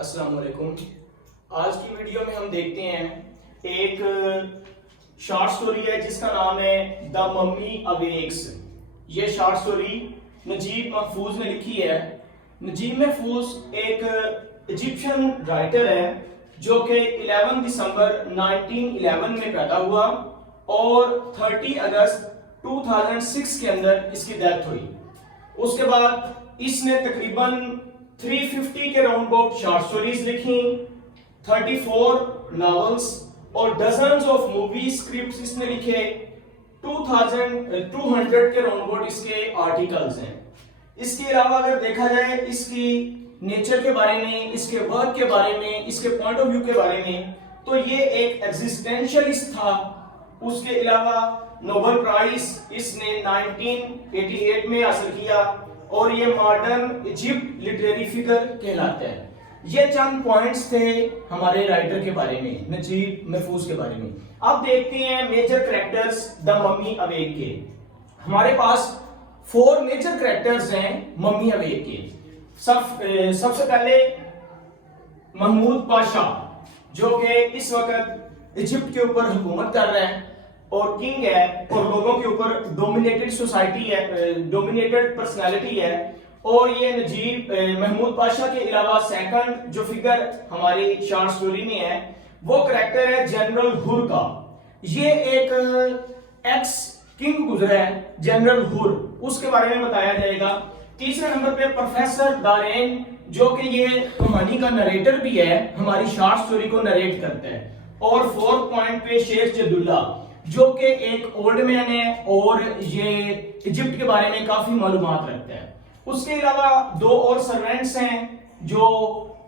السلام علیکم. آج کی ویڈیو میں ہم دیکھتے ہیں ایک شارٹ سٹوری ہے جس کا نام ہے دا ممی اویکس. یہ شارٹ سٹوری نجیب محفوظ نے لکھی ہے. نجیب محفوظ ایک ایجپشین رائٹر ہے جو کہ 11 دسمبر 1911 میں پیدا ہوا اور 30 اگست 2006 کے اندر اس کی ڈیتھ ہوئی. اس کے بعد اس نے تقریباً 350 کے راؤنڈ باؤٹ شارٹ سٹوریز لکھی, 34 ناولز اور ڈزنز آف مووی اسکرپٹس اس نے لکھے, 2200 کے راؤنڈ باؤٹ اس کے آرٹیکلز ہیں. اس کے علاوہ اگر دیکھا جائے اس کی نیچر کے بارے میں, اس کے ورک کے بارے میں, اس کے پوائنٹ آف ویو کے بارے میں, تو یہ ایک ایگزسٹینشلسٹ تھا. اس کے علاوہ نوبل پرائز اس نے 1988 میں حاصل کیا اور یہ ماڈرن ایجپٹ لٹریری فگر کہلاتا ہے. یہ چند پوائنٹس تھے ہمارے رائٹر کے بارے میں, نجیب محفوظ کے بارے میں. اب دیکھتے ہیں میجر کریکٹرز دا ممی اویک کے. ہمارے پاس 4 میجر کریکٹرز ہیں ممی اویک کے. سب سے پہلے محمود پاشا جو کہ اس وقت ایجپٹ کے اوپر حکومت کر رہا ہے اور کنگ ہے اور لوگوں کے اوپر ڈومینیٹڈ سوسائٹی ہے, ڈومینیٹڈ پرسنالٹی ہے. اور یہ نجیب محمود پاشا کے علاوہ سیکنڈ جو فگر ہماری شارٹ سٹوری میں ہے وہ کریکٹر ہے جنرل ہور کا. یہ ایک ایکس کنگ گزرا ہے جنرل ہور, اس کے بارے میں بتایا جائے گا. تیسرے نمبر پہ پروفیسر دارین جو کہ یہ کہانی کا نریٹر بھی ہے, ہماری شارٹ سٹوری کو نریٹ کرتا ہے. اور 4 پوائنٹ پہ شیخ جد اللہ جو کہ ایک اولڈ مین ہے اور یہ ایجپٹ کے بارے میں کافی معلومات رکھتا ہے. اس کے علاوہ 2 اور سرونٹس ہیں جو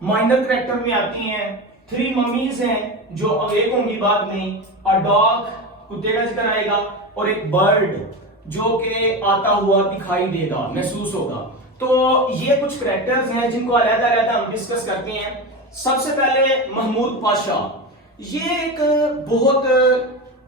مائنر کریکٹر میں آتی ہیں. 3 ممیز ہیں جو اویک ہوں گی بعد میں. ڈاگ کتے کا ذکر آئے گا اور ایک برڈ جو کہ آتا ہوا دکھائی دے گا, محسوس ہوگا. تو یہ کچھ کریکٹرز ہیں جن کو علیحدہ علیحدہ ہم ڈسکس کرتے ہیں. سب سے پہلے محمود پاشا, یہ ایک بہت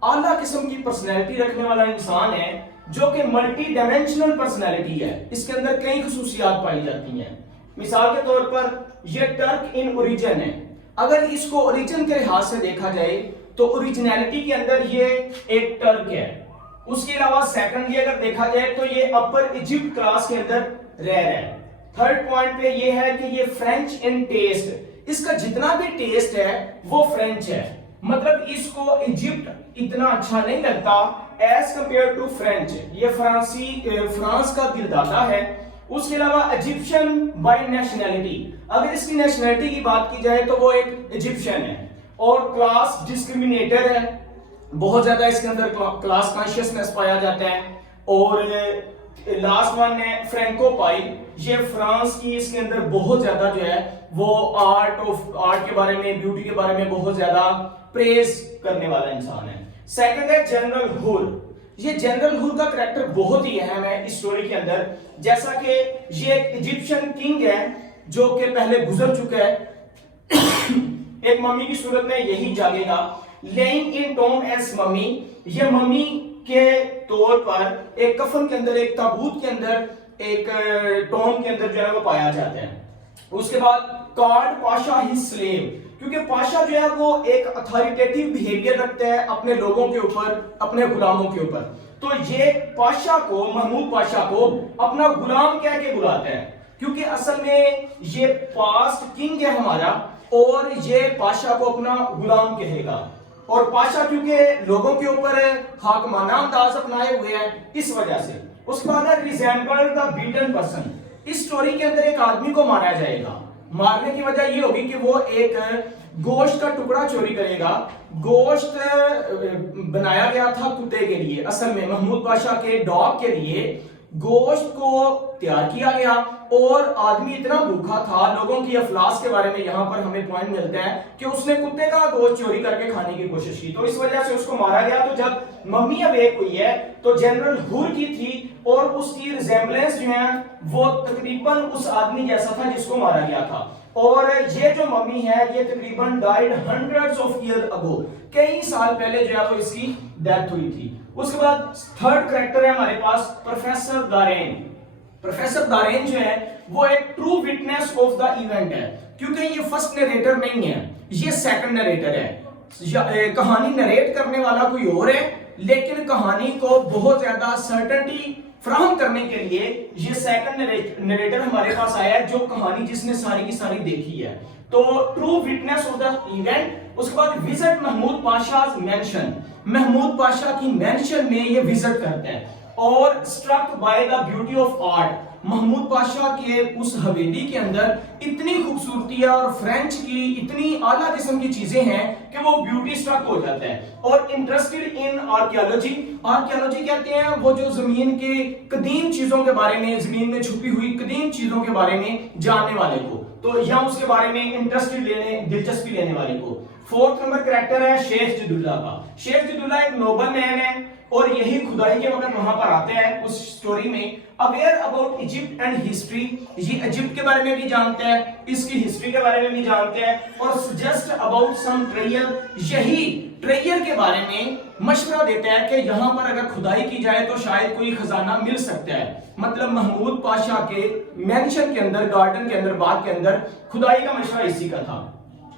اعلیٰ قسم کی پرسنالٹی رکھنے والا انسان ہے جو کہ ملٹی ڈائمینشنل پرسنالٹی ہے. اس کے اندر کئی خصوصیات پائی جاتی ہیں. مثال کے طور پر یہ ٹرک ان اوریجن ہے. اگر اس کو اوریجن کے لحاظ سے دیکھا جائے تو اوریجنیلٹی کے اندر یہ ایک ٹرک ہے. اس کے علاوہ سیکنڈلی اگر دیکھا جائے تو یہ اپر ایجپٹ کلاس کے اندر رہ رہا ہے. تھرڈ پوائنٹ پہ یہ ہے کہ یہ فرینچ ان ٹیسٹ, اس کا جتنا بھی ٹیسٹ ہے وہ فرینچ ہے. مطلب اس کو ایجپٹ اتنا اچھا نہیں لگتا ایز کمپیئر ٹو فرینچ. یہ فرانس کا دل دادا ہے. اس کے علاوہ ایجپشن بائی نیشنلٹی, اگر اس کی نیشنلٹی کی بات کی جائے تو وہ ایک ایجپشن ہے. اور کلاس ڈسکریمنیٹر ہے, بہت زیادہ اس کے اندر کلاس کانشیسنس پایا جاتا ہے. اور لاسٹ ون ہے فرینکو پائی, یہ فرانس کی اس کے اندر بہت زیادہ جو ہے وہ آرٹ کے بارے میں, بیوٹی کے بارے میں بہت زیادہ پریز کرنے والا انسان ہے. سیکنڈ ہے جنرل ہور. یہ جنرل ہور کا کریکٹر بہت ہی اہم ہے اس سٹوری کے اندر. جیسا کہ یہ ایک ایجپشین کنگ ہے جو کہ پہلے گزر چکا ہے, ایک ممی کی صورت میں یہی جاگے گا. لیئنگ ان ٹوم ایز ممی, یہ ممی کے طور پر ایک کفن کے اندر, ایک تابوت کے اندر, ایک ٹوم کے اندر جو ہے وہ پایا جاتا ہے. اس کے بعد کارڈ پاشا ہی سلیو, کیونکہ پاشا جو ہے وہ ایک اتھارٹیٹیو بیہیویئر رکھتا ہے اپنے لوگوں کے اوپر, اپنے غلاموں کے اوپر. تو یہ پاشا کو, محمود پاشا کو اپنا غلام کہہ کے بلاتا ہے کیونکہ اصل میں یہ پاسٹ کنگ ہے ہمارا اور یہ پاشا کو اپنا غلام کہے گا. اور پاشا کیونکہ لوگوں کے اوپر حاکمانہ انداز اپنائے ہوئے ہیں اس وجہ سے. اس کے بعد ریزیمبل دا بیٹن پرسن, اس سٹوری کے اندر ایک آدمی کو مارا جائے گا. مارنے کی وجہ یہ ہوگی کہ وہ ایک گوشت کا ٹکڑا چوری کرے گا. گوشت بنایا گیا تھا کتے کے لیے, اصل میں محمود پاشا کے ڈاگ کے لیے گوشت کو تیار کیا گیا اور آدمی اتنا بھوکا تھا. لوگوں کی افلاس کے بارے میں یہاں پر ہمیں پوائنٹ ملتا ہے کہ اس نے کتے کا گوشت چوری کر کے کھانے کی کوشش کی, تو اس وجہ سے اس کو مارا گیا. تو جب ممی اویک ہوئی ہے تو جنرل ہور کی تھی اور اس کی ریزیمبلنس جو ہے وہ تقریباً اس آدمی جیسا تھا جس کو مارا گیا تھا. اور یہ جو ممی ہے یہ تقریباً ڈائیڈ ہنڈریڈز آف ایئر اگو, کئی سال پہلے جو ہے وہ اس کی ڈیتھ ہوئی تھی. اس کے بعد تھرڈ کریکٹر ہے ہمارے پاس پروفیسر دارین. پروفیسر دارین جو ہے وہ ایک true witness of the event ہے. کیونکہ یہ فرسٹ نریٹر نہیں ہے، یہ سیکنڈ نریٹر ہے. کہانی نریٹ کرنے والا کوئی اور ہے، لیکن کہانی کو بہت زیادہ سرٹنٹی فراہم کرنے کے لیے یہ سیکنڈ نریٹر ہمارے پاس آیا ہے، جو کہانی جس نے ساری کی ساری دیکھی ہے. تو true witness of the event. اس کے بعد وزٹ محمود پاشاز مینشن، محمود پاشا کی مینشن میں یہ وزٹ کرتے ہیں. اور struck by the beauty of art, Mahmood Pasha کے اس حویلی کے اندر اتنی خوبصورتی اور فرینچ کی اتنی اعلیٰ قسم کی چیزیں ہیں کہ وہ بیوٹی سٹرک ہو جاتا ہے. اور انٹرسٹڈ ان آرکیالوجی، آرکیالوجی کہتے ہیں وہ جو زمین کے قدیم چیزوں کے بارے میں، زمین میں چھپی ہوئی قدیم چیزوں کے بارے میں جاننے والے کو، تو یہاں اس کے بارے میں انٹرسٹڈ لینے، دلچسپی لینے والے کو. فورتھ نمبر کریکٹر ہے شیخ جد اللہ کا. شیخ جد اللہ ایک نوبل مین ہے اور یہی کھدائی کے وقت وہاں پر آتے ہیں اس سٹوری میں. Aware about Egypt and history, یہ ایجپٹ کے بارے میں بھی جانتے ہیں، اس کی ہسٹری کے بارے میں بھی جانتے ہیں. اور سجسٹ اباؤٹ سم ٹریئر، یہی ٹریئر کے بارے میں مشورہ دیتا ہے کہ یہاں پر اگر کھدائی کی جائے تو شاید کوئی خزانہ مل سکتا ہے. مطلب محمود پاشا کے مینشن کے اندر، گارڈن کے اندر، باغ کے اندر کھدائی کا مشورہ اسی کا تھا.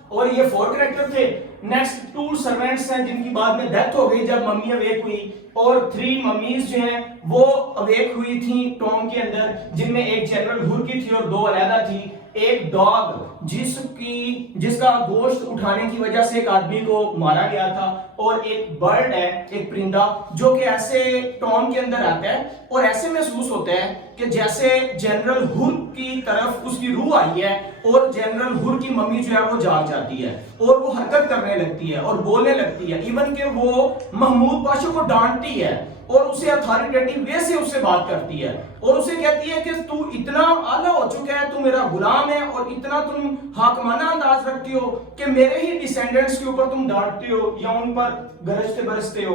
اور یہ 4 کریکٹر تھے. نیکسٹ 2 سرونٹس ہیں جن کی بعد میں ڈیتھ ہو گئی جب ممی اویک ہوئی، اور 3 ممیز جو ہیں وہ اویک ہوئی تھیں ٹوم کے اندر، جن میں ایک جنرل ہور کی تھی اور 2 علیحدہ تھی. ایک ڈاگ جس کا گوشت اٹھانے کی وجہ سے ایک آدمی کو مارا گیا تھا، اور ایک برڈ ہے، ایک پرندہ جو کہ ایسے ٹوم کے اندر آتا ہے اور ایسے محسوس ہوتا ہے کہ جیسے جنرل ہور کی طرف اس کی روح آئی ہے اور جنرل ہور کی ممی جو ہے وہ جاگ جاتی ہے اور وہ حرکت کرنے لگتی ہے اور بولنے لگتی ہے. ایون کہ وہ محمود پاشا کو ڈانٹتی ہے اور اسے اتھارٹیٹیو وے سے اس سے بات کرتی ہے اور اسے کہتی ہے کہ تو اتنا اعلیٰ ہو چکا ہے، تو میرا غلام ہے اور اتنا تم حاکمانہ انداز رکھتی ہو کہ میرے ہی ڈیسینڈنٹس کے اوپر تم ڈانٹتے ہو یا ان پر گرجتے برستے ہو.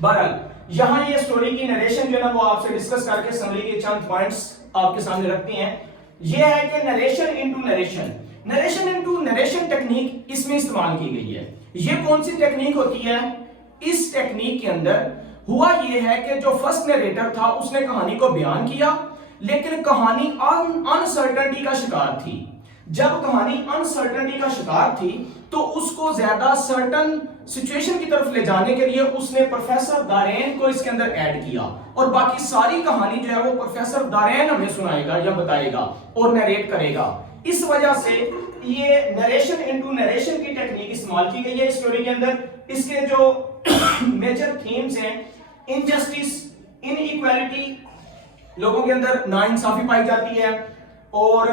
بہرحال یہاں یہ سٹوری کی نریشن جو ہے نا وہ آپ سے ڈسکس کر کے سمری کے چند پوائنٹس آپ کے سامنے رکھتے ہیں. یہ ہے کہ narration into narration, narration into narration technique اس میں استعمال کی گئی ہے. یہ کون سی ٹیکنیک ہوتی ہے؟ اس ٹیکنیک کے اندر ہوا یہ ہے کہ جو فرسٹ نریٹر تھا اس نے کہانی کو بیان کیا، لیکن کہانی انسرٹنٹی کا شکار تھی. جب کہانی انسرٹنٹی کا شکار تھی تو اس کو زیادہ سرٹن سچویشن کی طرف لے جانے کے لیے اس نے پروفیسر دارین کو اس کے اندر ایڈ کیا، اور باقی ساری کہانی جو ہے وہ پروفیسر دارین ہمیں سنائے گا یا بتائے گا اور نیریٹ کرے گا. اس وجہ سے یہ نریشن انٹو نریشن کی ٹیکنیک استعمال کی گئی ہے اس سٹوری کے اندر. اس کے جو میجر تھیمز ہیں، انجسٹس، ان ایکویلٹی، لوگوں کے اندر ناانصافی پائی جاتی ہے اور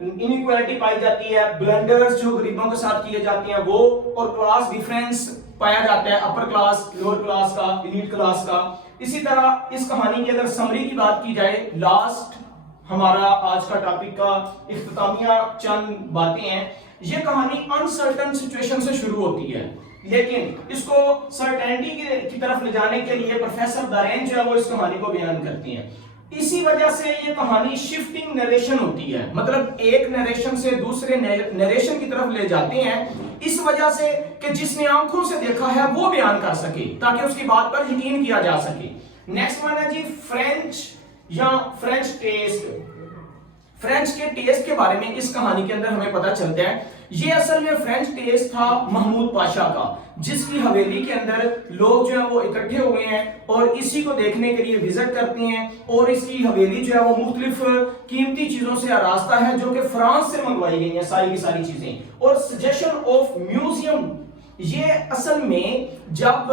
انیکویلٹی پائی جاتی ہے، بلنڈرز جو غریبوں کے ساتھ کیے جاتے ہیں وہ، اور کلاس ڈیفرنس پایا جاتا ہے، اپر کلاس، لوور کلاس کا، ایلیٹ کلاس کا. اسی طرح اس کہانی کی اگر سمری کی بات کی جائے، لاسٹ ہمارا آج کا ٹاپک کا اختتامیہ چند باتیں ہیں. یہ کہانی انسرٹن سچویشن سے شروع ہوتی ہے، لیکن اس کو سرٹینٹی کی طرف لے جانے کے لیے پروفیسر دارین جو ہے وہ اس کہانی کو بیان کرتی ہیں. اسی وجہ سے یہ کہانی شفٹنگ نریشن ہوتی ہے، مطلب ایک نریشن سے دوسرے نریشن کی طرف لے جاتے ہیں، اس وجہ سے کہ جس نے آنکھوں سے دیکھا ہے وہ بیان کر سکے تاکہ اس کی بات پر یقین کیا جا سکے. نیکسٹ ون ہے جی فرینچ یا فرینچ ٹیسٹ. فرینچ کے ٹیسٹ کے بارے میں اس کہانی کے اندر ہمیں پتہ چلتا ہے. یہ اصل میں فرینچ ٹیسٹ تھا محمود پاشا کا، جس کی حویلی کے اندر لوگ جو ہیں وہ اکٹھے ہوئے ہیں اور اسی کو دیکھنے کے لیے وزٹ کرتے ہیں، اور اس کی حویلی جو ہے وہ مختلف قیمتی چیزوں سے آراستہ ہے جو کہ فرانس سے منگوائی گئی ہیں ساری کی ساری چیزیں. اور سجیشن آف میوزیم، یہ اصل میں جب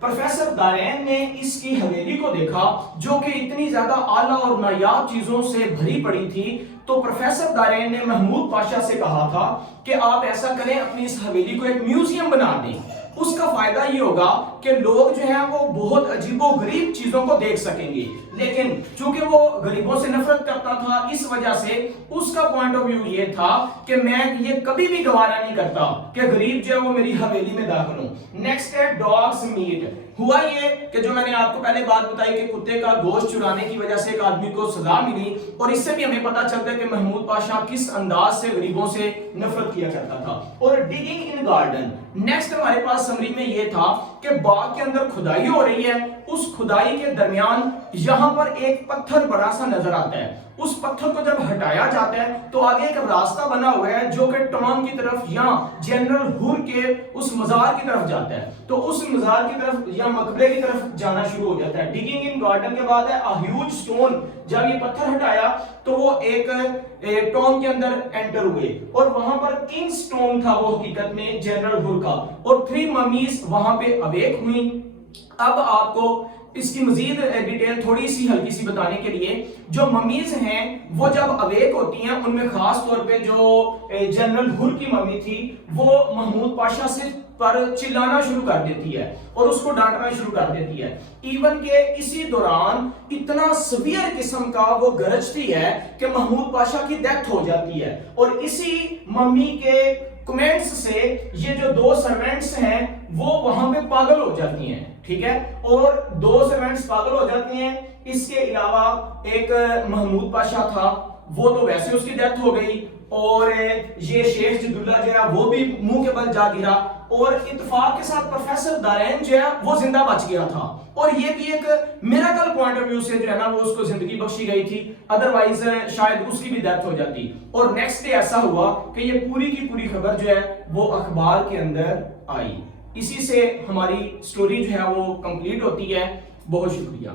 پروفیسر دارین نے اس کی حویلی کو دیکھا جو کہ اتنی زیادہ اعلیٰ اور نایاب چیزوں سے بھری پڑی تھی، تو پروفیسر دارین نے محمود پاشا سے کہا تھا کہ آپ ایسا کریں، اپنی اس حویلی کو ایک میوزیم بنا دیں. اس کا فائدہ یہ ہوگا کہ لوگ جو ہیں وہ بہت عجیب و غریب چیزوں کو دیکھ سکیں گے. لیکن چونکہ وہ غریبوں سے نفرت کرتا تھا، اس وجہ سے اس کا پوائنٹ آف ویو یہ تھا کہ میں یہ کبھی بھی گوارا نہیں کرتا کہ غریب جو ہے وہ میری حویلی میں داخل ہوں. نیکسٹ ہے ڈاگز میٹ. ہوا یہ کہ جو میں نے آپ کو پہلے بات بتائی کہ کتے کا گوشت چرانے کی وجہ سے ایک آدمی کو سزا ملی، اور اس سے بھی ہمیں پتا چلتا ہے کہ محمود پاشا کس انداز سے غریبوں سے نفرت کیا کرتا تھا. اور ڈگنگ ان گارڈن، نیکسٹ ہمارے پاس سمری میں یہ تھا کہ باغ کے اندر کھدائی ہو رہی ہے، اس کھدائی کے درمیان یہاں پر ایک پتھر بڑا سا نظر آتا ہے، اس پتھر کو جب ہٹایا جاتا ہے تو آگے ایک راستہ بنا ہوا ہے جو کہ ٹام کی طرف یا جنرل ہور کے اس مزار کی طرف جاتا ہے، تو اس مزار کی طرف یا مقبرے کی طرف جانا شروع ہو جاتا ہے۔ ڈگنگ ان گارڈن کے بعد ہے ہیوج سٹون، جب یہ پتھر ہٹایا تو وہ ایک ٹام کے اندر انٹر ہوئے اور وہاں پر کنگ سٹون تھا وہ حقیقت میں جنرل ہور کا، اور 3 ممیز وہاں پہ اویک ہوئی۔ اب آپ کو اس کی مزید ڈیٹیل تھوڑی سی ہلکی سی بتانے کے لیے، جو ممیز ہیں وہ جب اویک ہوتی ہیں ان میں خاص طور پہ جو جنرل ہور کی ممی تھی وہ محمود پاشا سے پر چلانا شروع کر دیتی ہے اور اس کو ڈانٹنا شروع کر دیتی ہے، ایون کہ اسی دوران اتنا سویر قسم کا وہ گرجتی ہے کہ محمود پاشا کی ڈیتھ ہو جاتی ہے، اور اسی ممی کے کمنٹس سے یہ جو 2 سرونٹس ہیں وہ وہاں پہ پاگل ہو جاتی ہیں، ٹھیک ہے، اور 2 سرونٹس پاگل ہو جاتی ہیں۔ اس کے علاوہ ایک محمود پاشا تھا، وہ تو ویسے اس کی ڈیتھ ہو گئی، اور یہ شیخ جدولہ جو ہے وہ بھی منہ کے بل جا گرا، اور اتفاق کے ساتھ پروفیسر دارین جو ہے وہ زندہ بچ گیا تھا، اور یہ بھی ایک میراکل پوائنٹ آف ویو سے جو ہے نا وہ اس کو زندگی بخشی گئی تھی، ادروائز شاید اس کی بھی ڈیتھ ہو جاتی۔ اور نیکسٹ ڈے ایسا ہوا کہ یہ پوری کی پوری خبر جو ہے وہ اخبار کے اندر آئی۔ اسی سے ہماری سٹوری جو ہے وہ کمپلیٹ ہوتی ہے۔ بہت شکریہ۔